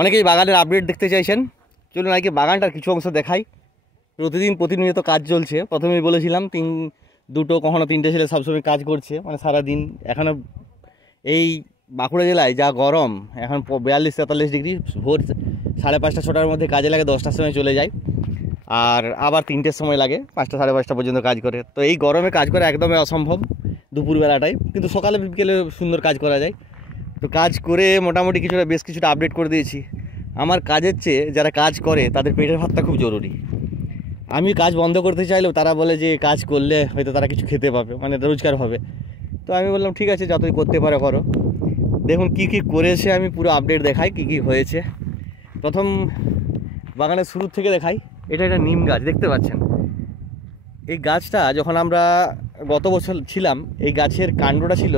অনেকেই বাগানের আপডেট দেখতে চাইছেন, চলুন আজকে বাগানটার কিছু অংশ দেখাই। প্রতিনিয়ত কাজ চলছে। প্রথমেই বলেছিলাম দুটো কখনো তিনটে ছেলে সবসময় কাজ করছে, মানে সারাদিন। এখনও এই বাঁকুড়া জেলায় যা গরম, এখন 42-43 ডিগ্রি। ভোর 5:30 6টার মধ্যে কাজে লাগে, 10টার সময় চলে যায়, আর আবার 3টের সময় লাগে, 5টা 5:30 পর্যন্ত কাজ করে। তো এই গরমে কাজ করা একদমই অসম্ভব দুপুরবেলাটাই, কিন্তু সকালে বিকেলে সুন্দর কাজ করা যায়। তো কাজ করে মোটামুটি বেশ কিছুটা আপডেট করে দিয়েছি। আমার কাজের চেয়ে যারা কাজ করে তাদের পেটের ভাতটা খুব জরুরি। আমি কাজ বন্ধ করতে চাইলেও তারা বলে যে কাজ করলে হয়তো তারা কিছু খেতে পাবে, মানে রোজগার হবে। তো আমি বললাম ঠিক আছে, যতই করতে পারো করো। দেখুন কি কি করেছে, আমি পুরো আপডেট দেখাই কি কি হয়েছে। প্রথম বাগানের শুরু থেকে দেখাই। এটা একটা নিম গাছ দেখতে পাচ্ছেন। এই গাছটা যখন আমরা গত বছর ছিলাম, এই গাছের কাণ্ডটা ছিল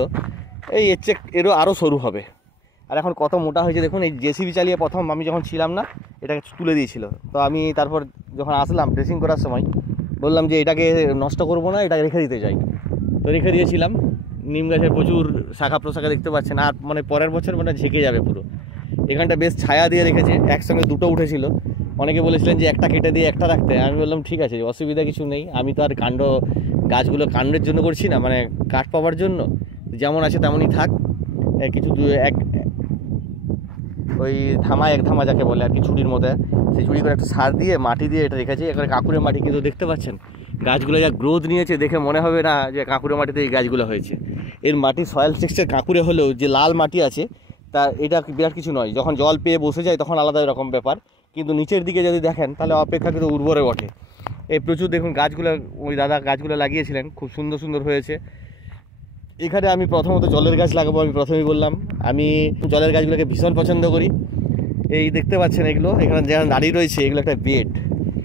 এরও আরও সরু হবে, আর এখন কত মোটা হয়েছে দেখুন। এই জেসিবি চালিয়ে প্রথম আমি যখন ছিলাম না, এটাকে তুলে দিয়েছিল। তো আমি তারপর যখন আসলাম ড্রেসিং করার সময় বললাম যে এটাকে নষ্ট করব না, এটাকে রেখে দিতে চাই। তো রেখে দিয়েছিলাম। নিম গাছের প্রচুর শাখা প্রশাখা দেখতে পাচ্ছেন, আর মানে পরের বছর মানে ঝেঁকে যাবে পুরো। এখানটা বেশ ছায়া দিয়ে রেখেছে, একসঙ্গে দুটো উঠেছিল। অনেকে বলেছিলেন যে একটা কেটে দিয়ে একটা রাখতে। আমি বললাম ঠিক আছে, অসুবিধা কিছু নেই। আমি তো আর গাছগুলো কাণ্ডের জন্য করছি না, মানে কাঠ পাওয়ার জন্য। যেমন আছে তেমনই থাক। কিছু ওই এক ধামা যাকে বলে আর কি, ছুরির মধ্যে, সেই ছুরি করে একটা সার দিয়ে মাটি দিয়ে এটা রেখেছি। এখানে কাঁকুড়ে মাটি, কিন্তু দেখতে পাচ্ছেন গাছগুলো যা গ্রোথ নিয়েছে, দেখে মনে হবে না যে কাঁকুড়ে মাটিতে এই গাছগুলো হয়েছে। এর মাটি সয়েল টেক্সচার কাঁকুড়ে হলেও যে লাল মাটি আছে, তা এটা বিরাট কিছু নয়। যখন জল পেয়ে বসে যায় তখন আলাদা রকম ব্যাপার, কিন্তু নিচের দিকে যদি দেখেন তাহলে অপেক্ষাকৃত উর্বরে ওঠে। এই প্রচুর দেখুন গাছগুলো, ওই দাদা গাছগুলো লাগিয়েছিলেন, খুব সুন্দর সুন্দর হয়েছে। এখানে আমি প্রথমত জলের গাছ লাগাবো। আমি প্রথমেই বললাম আমি জলের গাছগুলোকে ভীষণ পছন্দ করি। এই দেখতে পাচ্ছেন এগুলো, এখানে যেখানে দাঁড়িয়ে রয়েছে এগুলো একটা বেড,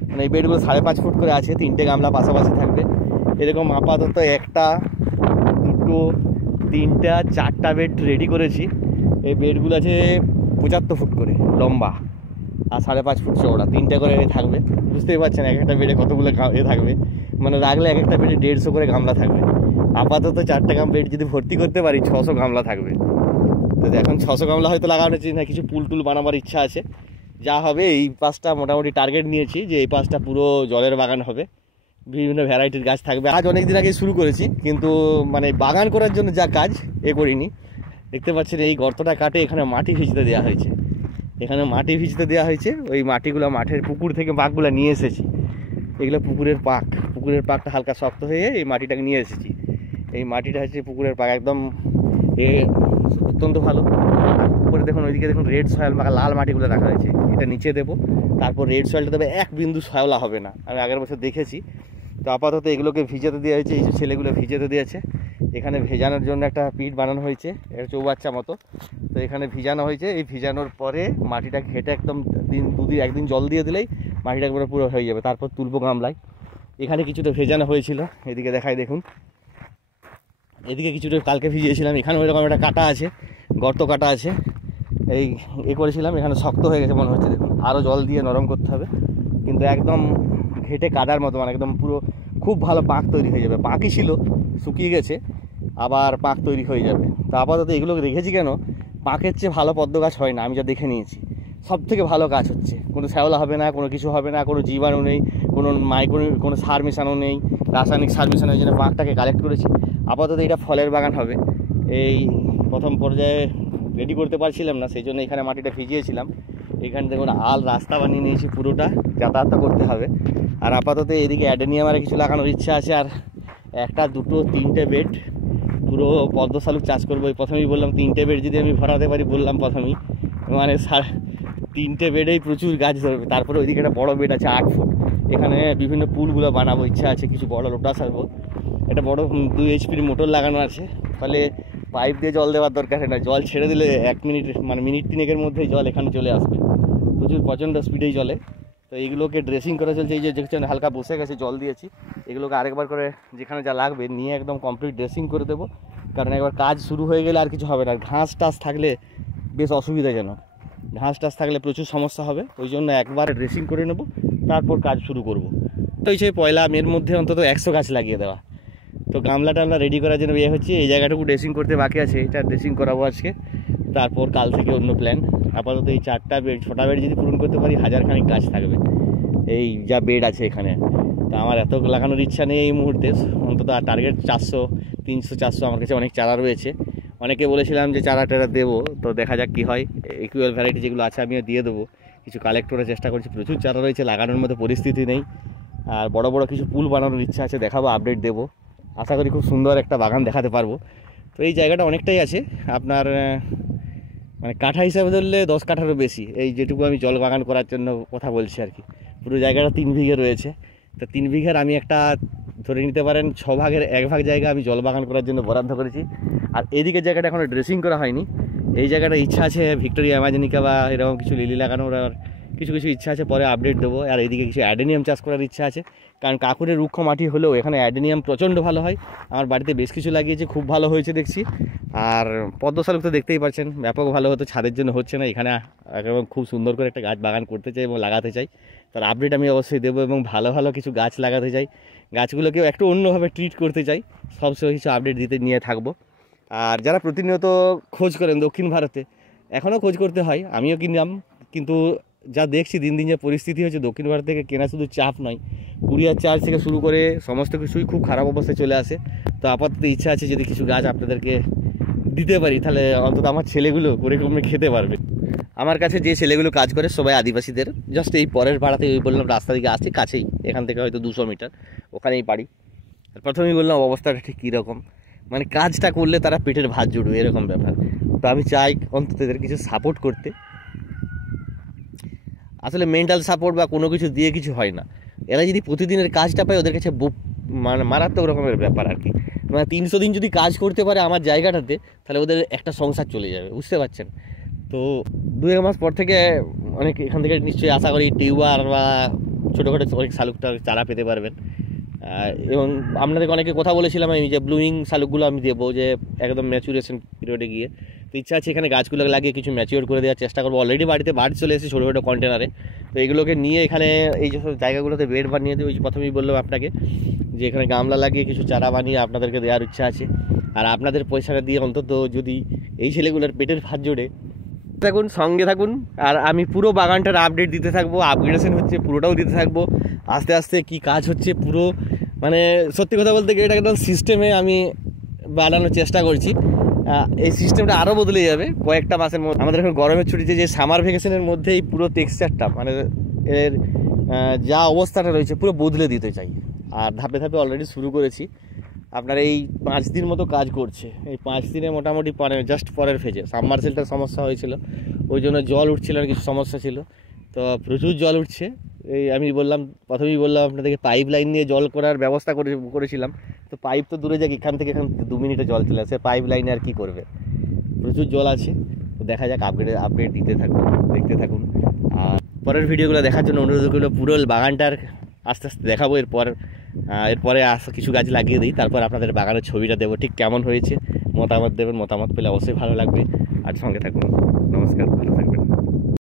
মানে এই বেডগুলো 5.5 ফুট করে আছে, 3টে গামলা পাশাপাশি থাকবে। এরকম আপাতত 1টা 2টো 3টা 4টা বেড রেডি করেছি। এই বেডগুলো আছে 75 ফুট করে লম্বা, আর 5.5 ফুট চওড়া, 3টে করে থাকবে। বুঝতেই পারছেন এক একটা বেডে কতগুলো থাকবে, মানে রাখলে এক একটা বেডে 150 করে গামলা থাকবে। আপাতত 4টে বেড যদি ভর্তি করতে পারি 600 গামলা থাকবে। তো এখন 600 গামলা হয়তো লাগানো উচিত না, কিছু পুল বানাবার ইচ্ছা আছে। যা হবে এই পাশটা মোটামুটি টার্গেট নিয়েছি যে এই পাশটা পুরো জলের বাগান হবে, বিভিন্ন ভ্যারাইটির গাছ থাকবে। আজ অনেক দিন আগে শুরু করেছি, কিন্তু মানে বাগান করার জন্য যা কাজ করিনি। দেখতে পাচ্ছেন এই গর্তটা কাটে এখানে মাটি ভিজতে দেওয়া হয়েছে। এখানে মাটি ভিজতে দেওয়া হয়েছে, ওই মাটিগুলো মাঠের পুকুর থেকে পাকগুলো নিয়ে এসেছি। এগুলো পুকুরের পাকটা হালকা শক্ত হয়ে এই মাটিটাকে নিয়ে এসেছি। এই মাটিটা হচ্ছে পুকুরের পাক, একদম অত্যন্ত ভালো। উপরে দেখুন, ওইদিকে দেখুন রেড সয়েল মাখা লাল মাটিগুলো রাখা হয়েছে। এটা নিচে দেবো, তারপর রেড সয়েলটা দেবে, এক বিন্দু সয়লা হবে না, আমি আগের বছর দেখেছি। তো আপাতত এগুলোকে ভিজাতে দেওয়া হয়েছে, এই যে ছেলেগুলো ভিজাতে দিয়েছে। এখানে ভেজানোর জন্য একটা পিট বানানো হয়েছে, এটা চৌবাচ্চা মতো। তো এখানে ভিজানো হয়েছে। এই ভিজানোর পরে মাটিটা ঘেটে একদম একদিন জল দিয়ে দিলেই মাটিটা একবারে পুরো হয়ে যাবে। তারপর তুলবো গামলায়। এখানে কিছুটা ভেজানো হয়েছিল, এদিকে দেখাই দেখুন। এদিকে কিছুটা কালকে ভিজিয়েছিলাম। এখানে ওইরকম একটা কাটা আছে, গর্ত কাটা আছে। করেছিলাম, এখানে শক্ত হয়ে গেছে মনে হচ্ছে। দেখুন আরও জল দিয়ে নরম করতে হবে, কিন্তু একদম ঘেটে কাদার মতো, মানে একদম পুরো খুব ভালো পাক তৈরি হয়ে যাবে। পাকই ছিল, শুকিয়ে গেছে, আবার পাক তৈরি হয়ে যাবে। তো আপাতত এগুলোকে রেখেছি কেন, পাকের চেয়ে ভালো পদ্ম গাছ হয় না, আমি যা দেখে নিয়েছি। সব থেকে ভালো গাছ হচ্ছে, কোনো শ্যাওলা হবে না, কোনো কিছু হবে না, কোনো জীবাণু নেই, কোনো সার মেশানো নেই, রাসায়নিক সার মেশানো। ওই জন্য পাকটাকে কালেক্ট করেছি। আপাতত এটা ফলের বাগান হবে। এই প্রথম পর্যায়ে রেডি করতে পারছিলাম না, সেই জন্য এখানে মাটিটা ভিজিয়েছিলাম। এখানে দেখুন রাস্তা বানিয়ে নিয়েছি, পুরোটা যাতায়াত করতে হবে। আর আপাতত এদিকে অ্যাডেনিয়ামের কিছু লাগানোর ইচ্ছা আছে, আর 1টা 2টো 3টে বেড পুরো পদ্ম শালুক চাষ করবো। প্রথমেই বললাম 3টে বেড যদি আমি ভরাতে পারি, বললাম প্রথমেই, মানে 3টে বেডেই প্রচুর গাছ ধরবে। তারপরে ওইদিকে একটা বড়ো বেড আছে 8 ফুট, এখানে বিভিন্ন পুলগুলো বানাবো, ইচ্ছা আছে কিছু বড় লোটাস আসবো। একটা বড় 2 HP মোটর লাগানো আছে, ফলে পাইপ দিয়ে জল দেওয়ার দরকার হয় না। জল ছেড়ে দিলে 1 মিনিট, মানে মিনিট 3-এর মধ্যেই জল এখানে চলে আসবে, প্রচণ্ড স্পিডেই জলে। তো এইগুলোকে ড্রেসিং করা চলছে। এই যে দেখছেন হালকা বসে গেছে, জল দিয়েছি। এগুলোকে আরেকবার করে যেখানে যা লাগবে নিয়ে একদম কমপ্লিট ড্রেসিং করে দেবো, কারণ একবার কাজ শুরু হয়ে গেলে আর কিছু হবে না। ঘাস টাস থাকলে বেশ অসুবিধাজনক, ঘাস টাস থাকলে প্রচুর সমস্যা হবে। ওই জন্য একবার ড্রেসিং করে নেব, তারপর কাজ শুরু করব। তো এই 1 মের মধ্যে অন্তত 100 গাছ লাগিয়ে দেওয়া। তো গামলাটা আমরা রেডি করার জন্য হচ্ছে, এই জায়গাটুকু ড্রেসিং করতে বাকি আছে, এটা ড্রেসিং করাবো আজকে। তারপর কাল থেকে অন্য প্ল্যান। আপাতত এই 4টা বেড 6টা বেড যদি পূরণ করতে পারি 1000 খানিক গাছ থাকবে এই যা বেড আছে এখানে। তা আমার এত লাগানোর ইচ্ছা নেই এই মুহূর্তে, অন্তত টার্গেট 400 300 400 আমার কাছে অনেক চারা রয়েছে। অনেকে বলেছিলাম যে চারা টারা দেবো, তো দেখা যাক কী হয়। ইকুয়াল ভ্যারাইটি যেগুলো আছে আমিও দিয়ে দেবো, কিছু কালেক্ট করার চেষ্টা করছি। প্রচুর চারা রয়েছে, লাগানোর মতো পরিস্থিতি নেই। আর বড় বড় কিছু পুল বানানোর ইচ্ছা আছে, দেখাবো, আপডেট দেবো। আশা করি খুব সুন্দর একটা বাগান দেখাতে পারবো। তো এই জায়গাটা অনেকটাই আছে আপনার, মানে কাঠা হিসাবে ধরলে 10 কাঠারও বেশি, এই যেটুকু আমি জল বাগান করার জন্য কথা বলছি আর কি। পুরো জায়গাটা 3 বিঘে রয়েছে। তো 3 বিঘের আমি একটা ধরে নিতে পারেন 6 ভাগের 1 ভাগ জায়গা আমি জল বাগান করার জন্য বরাদ্দ করেছি। আর এদিকে জায়গাটা এখনও ড্রেসিং করা হয়নি। এই জায়গাটা ইচ্ছা আছে ভিক্টোরিয়া অ্যামাজনিকা বা এরকম কিছু লিলি লাগানোর, আর কিছু কিছু ইচ্ছা আছে, পরে আপডেট দেবো। আর এদিকে কিছু অ্যাডেনিয়াম চাষ করার ইচ্ছা আছে, কারণ কাকুরের রুক্ষ মাটি হলেও এখানে অ্যাডেনিয়াম প্রচণ্ড ভালো হয়। আমার বাড়িতে বেশ কিছু লাগিয়েছে, খুব ভালো হয়েছে দেখছি। আর পদ্ম শালুক তো দেখতেই পাচ্ছেন ব্যাপক ভালো হতো, ছাদের জন্য হচ্ছে না। এখানে একদম খুব সুন্দর করে একটা গাছ বাগান করতে চাই এবং লাগাতে চাই, তার আপডেট আমি অবশ্যই দেবো। এবং ভালো ভালো কিছু গাছ লাগাতে চাই, গাছগুলোকেও একটু অন্যভাবে ট্রিট করতে চাই, সবসময় কিছু আপডেট দিতে নিয়ে থাকবো। আর যারা প্রতিনিয়ত খোঁজ করেন দক্ষিণ ভারতে, এখনও খোঁজ করতে হয়, আমিও কিনলাম, কিন্তু যা দেখছি দিন দিন যে পরিস্থিতি হচ্ছে, দক্ষিণ ভারত থেকে কেনা শুধু চাপ নয়, কুরিয়ার চার্জ থেকে শুরু করে সমস্ত কিছুই খুব খারাপ অবস্থায় চলে আসে। তো আপাতত ইচ্ছা আছে যদি কিছু গাছ আপনাদেরকে দিতে পারি, তাহলে অন্তত আমার ছেলেগুলো করে কমে খেতে পারবে। আমার কাছে যে ছেলেগুলো কাজ করে সবাই আদিবাসীদের, জাস্ট এই পরের পাড়াতে, ওই বললাম রাস্তা দিকে আসছে, কাছেই, এখান থেকে হয়তো 200 মিটার, ওখানেই বাড়ি। প্রথমেই বললাম অবস্থাটা ঠিক কীরকম, মানে কাজটা করলে তারা পেটের ভাত জুড়বে এরকম ব্যাপার। তো আমি চাই অন্তত এদের কিছু সাপোর্ট করতে। আসলে মেন্টাল সাপোর্ট বা কোনো কিছু দিয়ে কিছু হয় না, এরা যদি প্রতিদিনের কাজটা পায় ওদের কাছে মানে মারাত্মক রকমের ব্যাপার আর কি। মানে 300 দিন যদি কাজ করতে পারে আমার জায়গাটাতে, তাহলে ওদের একটা সংসার চলে যাবে, বুঝতে পারছেন তো। 2-1 মাস পর থেকে অনেক এখান থেকে নিশ্চয়ই আশা করি টিউবার বা ছোটোখাটো অনেক শালুকটা চারা পেতে পারবেন। এবং আপনাদেরকে অনেকে কথা বলেছিলাম আমি যে ব্লুইং শালুকগুলো আমি দেবো, যে একদম ম্যাচুরেশন পিরিয়ডে গিয়ে। তো ইচ্ছা আছে এখানে গাছগুলো লাগিয়ে কিছু ম্যাচিওর করে দেওয়ার চেষ্টা করবো। অলরেডি বাড়িতে বাড়ি চলে এসেছে ছোটো ছোটো কন্টেনারে। তো এগুলোকে নিয়ে এখানে এই যে জায়গাগুলোতে বেড বানিয়ে দিয়ে, ওই প্রথমেই বললাম আপনাকে যে এখানে গামলা লাগিয়ে কিছু চারা বানিয়ে আপনাদেরকে দেওয়ার ইচ্ছা আছে। আর আপনাদের পয়সাটা দিয়ে অন্তত যদি এই ছেলেগুলোর পেটের ভাত জোড়ে, থাকুন সঙ্গে থাকুন। আর আমি পুরো বাগানটার আপডেট দিতে থাকবো, আপগ্রেডেশন হচ্ছে পুরোটাও দিতে থাকবো, আস্তে আস্তে কি কাজ হচ্ছে পুরো। মানে সত্যি কথা বলতে গেলে এটা একদম সিস্টেমে আমি বানানোর চেষ্টা করছি। এই সিস্টেমটা আরও বদলে যাবে কয়েকটা মাসের মধ্যে। আমাদের এখন গরমের ছুটিতে যে সামার ভ্যাকেশনের মধ্যে এই পুরো টেক্সচারটা, মানে এর যা অবস্থাটা রয়েছে পুরো বদলে দিতে চাই। আর ধাপে ধাপে অলরেডি শুরু করেছি। আপনার এই 5 দিন মতো কাজ করছে, এই 5 দিনে মোটামুটি জাস্ট পরের ফেজে সাবমার্সেলটার সমস্যা হয়েছিল, ওই জন্য জল উঠছিল না, কিছু সমস্যা ছিল। তো প্রচুর জল উঠছে। এই আমি প্রথমেই বললাম আপনাদেরকে পাইপ লাইন নিয়ে জল করার ব্যবস্থা করেছিলাম। তো পাইপ তো দূরে যাক, এখান থেকে 2 মিনিটে জল চলে আসে, পাইপ লাইনে আর কি করবে, প্রচুর জল আছে। তো দেখা যাক, আপডেট দিতে থাকুন, দেখতে থাকুন। আর পরের ভিডিওগুলো দেখার জন্য অনুরোধ করলো। পুরো বাগানটার আস্তে আস্তে দেখাবো। এরপরে কিছু গাছ লাগিয়ে দিই, তারপর আপনাদের বাগানের ছবিটা দেবো, ঠিক কেমন হয়েছে মতামত দেবেন। মতামত পেলে অবশ্যই ভালো লাগবে। আর সঙ্গে থাকুন। নমস্কার, ভালো থাকুন।